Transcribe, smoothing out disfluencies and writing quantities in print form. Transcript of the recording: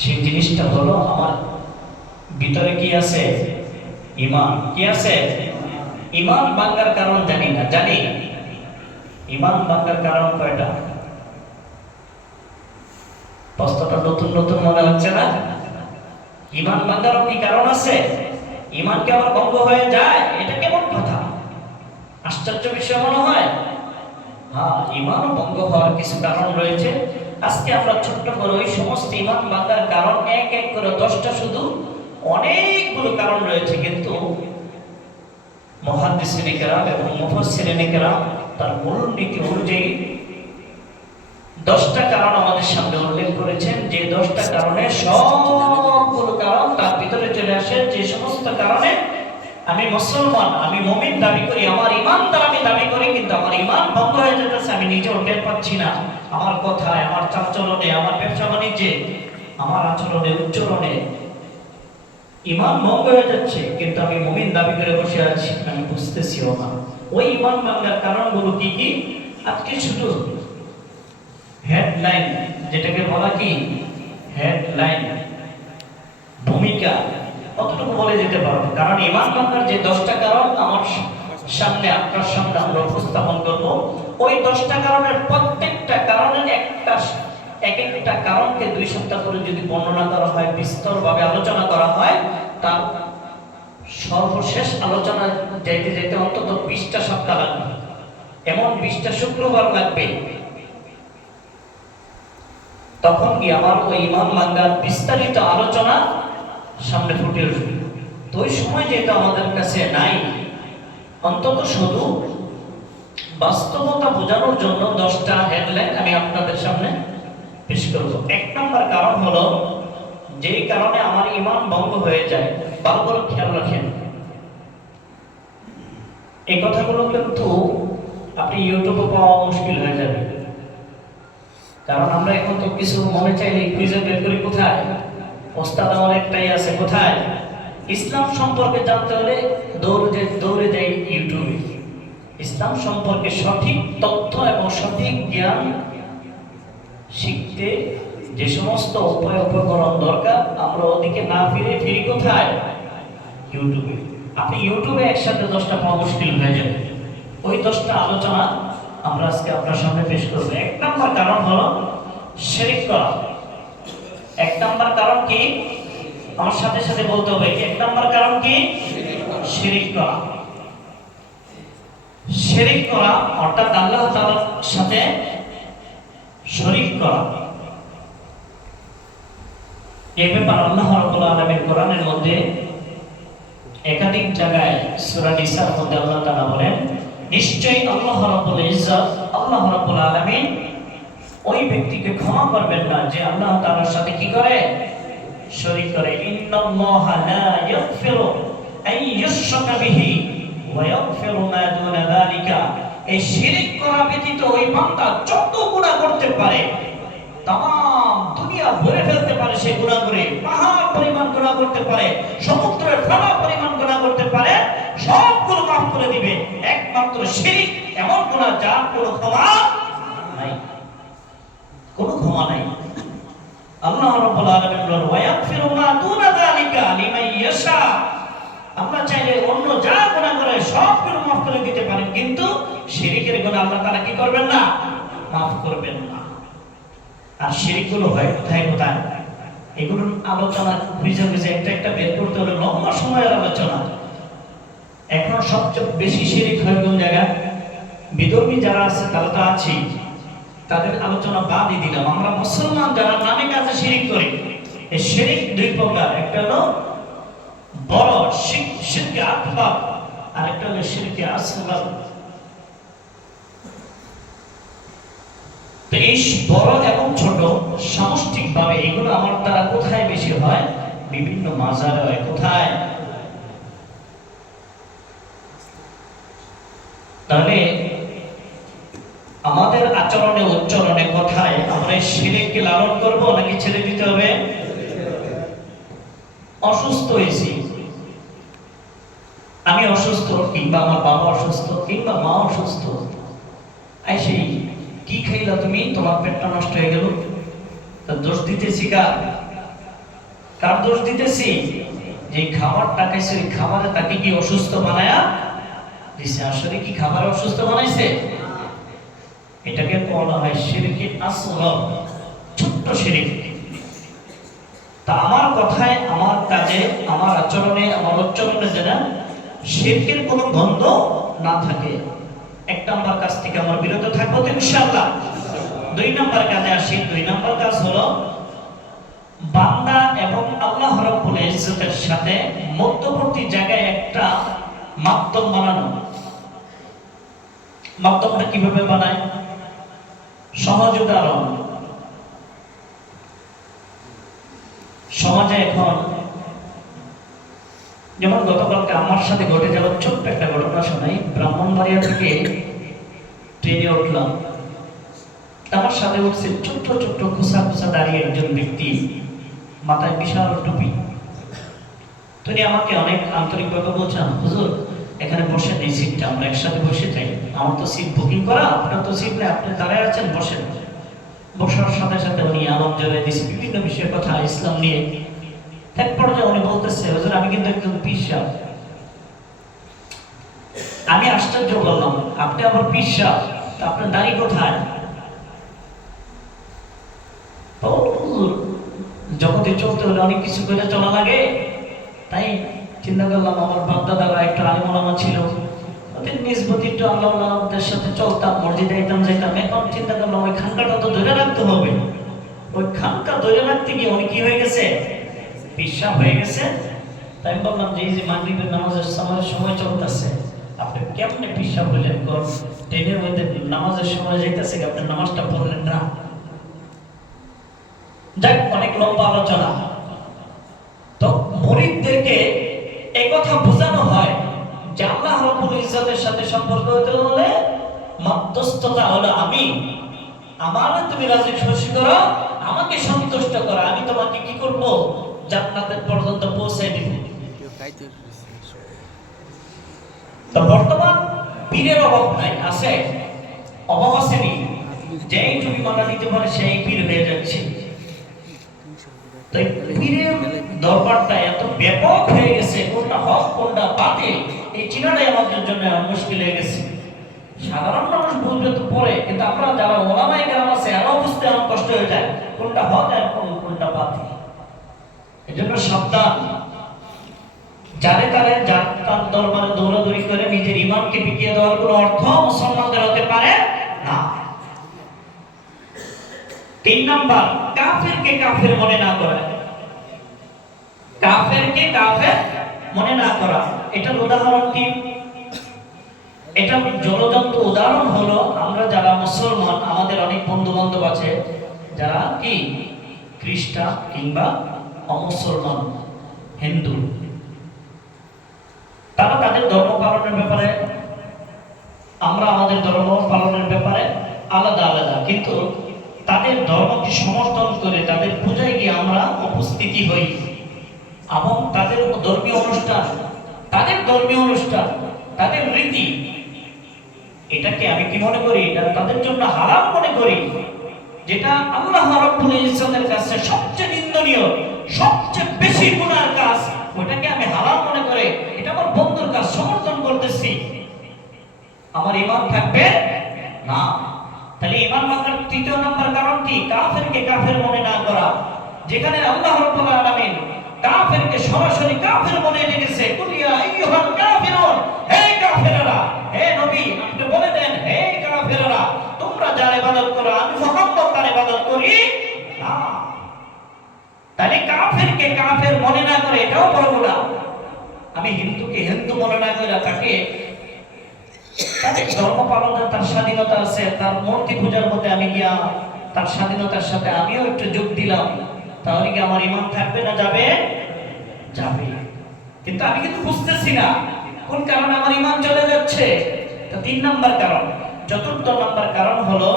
সেই জিনিসটা হলো আমার ভিতরে কি আছে? ঈমান। কি আছে? ঈমান ভাঙার কারণ জানি না, জানি ঈমান ভাঙার কারণ কয়টা? প্রশ্নটা নতুন নতুন মনে হচ্ছে না? ঈমান ভাঙারও কি কারণ আছে? ঈমান কি আমার ভঙ্গ হয়ে যায়? এটা কেমন কথা? আশ্চর্য বিষয় মনে হয়। হ্যাঁ, ঈমান ভঙ্গ হওয়ার কিছু কারণ রয়েছে। আজকে আমরা ছোট্ট করে ওই সমস্ত ঈমান ভাঙার কারণ এক এক করে 10টা, শুধু অনেকগুলো কারণ রয়েছে, কিন্তু মুহাদ্দিসিনে কেরাম এবং মুফাসসিরিনে কেরাম তার মূলনীতি অনুযায়ী 10টা কারণ আমাদের সামনে উল্লেখ করেছেন, যে 10টা কারণে সবগুলো কারণ তার ভিতরে চলে আসে। যে সমস্ত কারণে আমি মুসলমান, আমি মুমিন দাবি করি, আমার ঈমানদার আমি দাবি করি, কিন্তু আমার ঈমান ভঙ্গ হয়ে যেতেছে, আমি নিজেও টের পাচ্ছি না। আমার কথায়, আমার চালচলনে, আমার ব্যবসা বাণিজ্যে, আমার আচরণে, উচ্চারণে ঈমান ভঙ্গ হয়ে যাচ্ছে, কিন্তু আমি মুমিন দাবি করে বসে আছি, আমি বুঝতেছিও না। ওই ঈমান ভাঙার কারণগুলো কি কি? আজকে শুধু হেডলাইন, যেটাকে বলা কি হেডলাইন, ভূমিকা, কতটুকু বলে যেতে পারবো। কারণ ঈমান ভাঙার যে 10টা কারণ আমার সামনে, আপনার সামনে আমরা উপস্থাপন করব, ওই 10টা কারণের প্রত্যেকটা কারণের এক একটা কারণকে 2 সপ্তাহ করে যদি বর্ণনা করা হয়, বিস্তরভাবে আলোচনা করা হয়, তার সর্বশেষ আলোচনা যাইতে যাইতে অন্তত 20টা সপ্তাহ লাগবে, এমন 20টা শুক্রবার লাগবে। তখন কি আমার ওই ঈমান ভাঙার বিস্তারিত আলোচনা সামনে ফুটে উঠবে। তো ওই সময় যেহেতু আমাদের কাছে নাই, অন্তত শুধু বাস্তবতা বোঝানোর জন্য 10টা হেডলাইন আমি আপনাদের সামনে পেশ করব। 1 নম্বর কারণ হলো, যেই কারণে আমার ঈমান ভঙ্গ হয়ে যায়। ভালো করে খেয়াল রাখেন, এই কথাগুলো কিন্তু আপনি ইউটিউবে পাওয়া মুশকিল হয়ে যাবে। কারণ আমরা এখন তো কিছু মনে চাইলে খুঁজে বের করি, কোথায়? ওস্তাদ আমার একটাই আছে, কোথায়? ইসলাম সম্পর্কে জানতে হলে দৌড়ে যাই ইউটিউবে। ইসলাম সম্পর্কে সঠিক তথ্য এবং সঠিক জ্ঞান শিখতে যে সমস্ত উপকরণ দরকার, আমরা ওদিকে না ফিরি কোথায়? ইউটিউবে। আপনি ইউটিউবে একসাথে 10টা পাওয়া মুশকিল হয়ে যাবে। ওই 10টা আলোচনা আমরা আজকে আপনার সামনে পেশ করব। 1 নম্বর কারণ হলো শিরক করা। 1 নম্বর কারণ কি? আমার সাথে সাথে বলতে হবে, 1 নম্বর কারণ কি? শিরক করা। শিরক করা অর্থাৎ আল্লাহ তাআলার সাথে শরীক করা। এই ব্যাপারে আল্লাহ রাব্বুল আলামিন কোরআনের মধ্যে একাধিক জায়গায় সূরা নিসার মধ্যে আল্লাহ তাআলা বলেন, নিশ্চয়ই আল্লাহ রাব্বুল ইজ্জত, আল্লাহ রাব্বুল আলামিন ওই ব্যক্তিকে ক্ষমা করবেন না যে আল্লাহ তাআলার সাথে কি করে? শরীক করে। ইন্নাল্লাহা লা ইয়াগফিরু আন ইউশরাকা বিহি ওয়া ইয়াগফিরু মা দুনা যালিকা। এই শিরক করা ব্যতীত ওই বান্দা যত গুনাহ করতে পারে, তাম দুনিয়া ভরে ফেলতে পারে, সে গুনাহ করে, পাহাড় পরিমাণ গুনাহ করতে পারে, সমুদ্রের ফেনা পরিমাণ গুনাহ করতে পারে, সবগুলো মাফ করে দিবে। একমাত্র শিরক এমন গুনাহ যার কোনো ক্ষমা নাই, কোনো ক্ষমা নাই। আল্লাহ রাব্বুল আলামিন বলেন, ওয়া ইয়াগফিরু মা দুনা যালিকা লিমান ইয়াশা। আমরা চাইলে অন্য যা গুনাহ করে সবগুলো মাফ করে দিতে পারেন, কিন্তু শিরকের গুনাহ আল্লাহ তাআলা কি করবেন না? মাফ করবেন না। আর শিরকগুলো হয় কোথায় কোথায়? এগুলোর আলোচনা খুঁজে একটা বের করতে হলে লম্বা সময়ের আলোচনা। এখন সবচেয়ে বেশি শিরক হয় কোন জায়গায়? বিধর্মী যারা আছে তারা তো আছেই, তাদের আলোচনা বাদই দিলাম। আমরা মুসলমান যারা নামে কাজে শিরক করি, এই শিরক 2 প্রকার। একটা হলো বড় শিরক আকবার, আর একটা হলো শিরক আসগর। তো এই বড় এবং ছোট সামষ্টিকভাবে এগুলো আমার দ্বারা কোথায় বেশি হয়? বিভিন্ন মাজারে হয়। কোথায়? তাহলে আমাদের আচরণে, উচ্চারণে, কথায় আমরা এই শিরককে লালন করব নাকি ছেড়ে দিতে হবে? অসুস্থ হয়েছি, আমি অসুস্থ, কিংবা আমার বাবা অসুস্থ, কিংবা মা অসুস্থ, সেই কি খাইলা তুমি, তোমার পেটটা নষ্ট হয়ে গেল, তা দোষ দিতেছি কার? কার দোষ দিতেছি? যে খাবারটা খাইছে ওই খাবারে তাকে কি অসুস্থ বানায়া দিছে। আসলে কি খাবারে অসুস্থ বানাইছে? এটাকে বলা হয় শিরকে আসগর, ছোট্ট শিরক। তা আমার কথায়, আমার কাজে, আমার আচরণে, আমার উচ্চারণে যেন শিরকের কোনো গন্ধ না থাকে, এক নাম্বার কাজ থেকে আমার বিরত থাকবো তো ইনশাআল্লাহ। দুই নাম্বার কাজে আসি। দুই নাম্বার কাজ হলো বান্দা এবং আল্লাহ রাব্বুল ইজ্জতের সাথে মধ্যবর্তী জায়গায় একটা মাধ্যম বানানো। মাধ্যমটা কিভাবে বানায়? সহজ উদাহরণ, সমাজে এখন যেমন গতকালকে আমার সাথে ঘটে যাওয়ার ছোট্ট একটা ঘটনা শোনাই। ব্রাহ্মণবাড়িয়া থেকে ট্রেনে উঠলাম, আমার সাথে উঠছে ছোট্ট ছোট্ট খোসা খোসা দাঁড়িয়ে একজন ব্যক্তি, মাথায় বিশাল টুপি। তিনি আমাকে অনেক আন্তরিকভাবে বলছেন, হুজুর এখানে বসে নেই, সিটটা আমরা একসাথে বসে যাই, আমার তো সিট বুকিং করা, আপনার তো সিট নেই, আপনি দাঁড়ায় আছেন, বসেন। বসার সাথে সাথে উনি আলাপ জ্বালিয়ে দিয়েছে বিভিন্ন বিষয়ের কথা, ইসলাম নিয়ে। এক পর্যায়ে উনি বলতেছে, হুজুর আমি কিন্তু একজন পীর সাহেব। আমি আশ্চর্য বললাম, আপনি আবার পীর সাহেব, তা আপনার দাড়ি কোথায়? জগতে চলতে হলে অনেক কিছু করে চলা লাগে, তাই চিন্তা করলাম আমার বাপ দাদারা একটা আলিম ওলামা ছিল, ওদের নিসবতি একটু আল্লাহদের সাথে চলতাম, মসজিদে যেতাম। এখন চিন্তা করলাম ওই খানকাটা তো ধরে রাখতে হবে। ওই খানকা ধরে রাখতে গিয়ে উনি কি হয়ে গেছে? পিসাব হয়ে গেছে। তাই বললাম যে এই যে মাগরিবের নামাজের সময় চলতেছে, আপনি কেমনে পিসাব হইলেন? ট্রেনের মধ্যে নামাজের সময় যাইতেছে, আপনার নামাজটা পড়লেন না। যাক, অনেক লম্বা আলোচনা। তো মুরিদদেরকে এই কথা বোঝানো হয় যে আল্লাহ রাব্বুল ইজ্জতের সাথে সম্পর্ক হতে হলে মধ্যস্থতা হলো আমি, আমারে তুমি রাজি খুশি করো, আমাকে সন্তুষ্ট করো, আমি তোমাকে কি করব? জান্নাতের পর্যন্ত পৌঁছে দিব। তো বর্তমান পীরের অভাব নাই, আছে? অভাব আসেনি? যেই তুমি মানা দিতে পারে সেই পীর হয়ে যাচ্ছে। তাই পীরের দরবারটা এত ব্যাপক হয়ে গেছে, কোনটা হক কোনটা বাতিল এই চিনাটাই আমাদের জন্য মুশকিল হয়ে গেছে। সাধারণ মানুষ বুঝবে তো পরে, কিন্তু আমরা যারা ওলামায়ে কেরাম আছে এরাও বুঝতে আমার কষ্ট হয়ে যায় কোনটা হক আর কোনটা বাতিল। এজন্য সাবধান। যারে তারে যার তার দরবারে দৌড়াদৌড়ি করে নিজের ইমানকে বিকিয়ে দেওয়ার কোনো অর্থ মুসলমানদের হতে পারে না। 3 নাম্বার, কাফেরকে কাফের মনে না করা। কাফেরকে কাফের মনে না করা, এটার উদাহরণ কি? এটা জ্বলন্ত উদাহরণ হলো আমরা যারা মুসলমান, আমাদের অনেক বন্ধু বান্ধব আছে যারা কি খ্রিস্টান কিংবা অমুসলমান, হিন্দু। তারা তাদের ধর্ম পালনের ব্যাপারে, আমরা আমাদের ধর্ম পালনের ব্যাপারে আলাদা আলাদা, কিন্তু তাদের ধর্মকে সমর্থন করে তাদের পূজায় গিয়ে আমরা উপস্থিতি হই এবং তাদের ধর্মীয় অনুষ্ঠান, তাদের রীতি, এটাকে আমি কি মনে করি? এটা তাদের জন্য হারাম মনে করি। যেটা আল্লাহ রাব্বুল ইজ্জতের কাছে সবচেয়ে নিন্দনীয়, সবচেয়ে বেশি গুনার কাজ, ওটাকে আমি হারাম মনে করে এটা আমার বন্ধুর কাজ সমর্থন করতেছি, আমার ঈমান থাকবে না। তাহলে ঈমান ভাঙার 3 নম্বর কারণ কি? কাফেরকে কাফের মনে না করা। যেখানে আল্লাহ রাব্বুল আলামিন কাফেরকে সরাসরি কাফের মনে ডেকেছে, কুলিয়া আইয়ুহাল কাফিরুন, হে কাফেররা, হে নবী আপনি বলে দেন, হে কাফেররা তোমরা যার ইবাদত করো আমি মুহাম্মদ তার ইবাদত করি না। তাহলে কাফেরকে কাফের মনে না করে এটাও বড় গুনাহ। আমি হিন্দুকে হিন্দু মনে না করে তাকে, তাদের ধর্ম পালনের তার স্বাধীনতা আছে, তার মূর্তি পূজার মধ্যে আমি গিয়া তার স্বাধীনতার সাথে আমিও একটু যোগ দিলাম, তাহলে কি আমার ঈমান থাকবে না যাবে? যাবে। কিন্তু আমি কিন্তু বুঝতেছি না কোন কারণে আমার ঈমান চলে যাচ্ছে। তো 3 নাম্বার কারণ। 4th নাম্বার কারণ হলো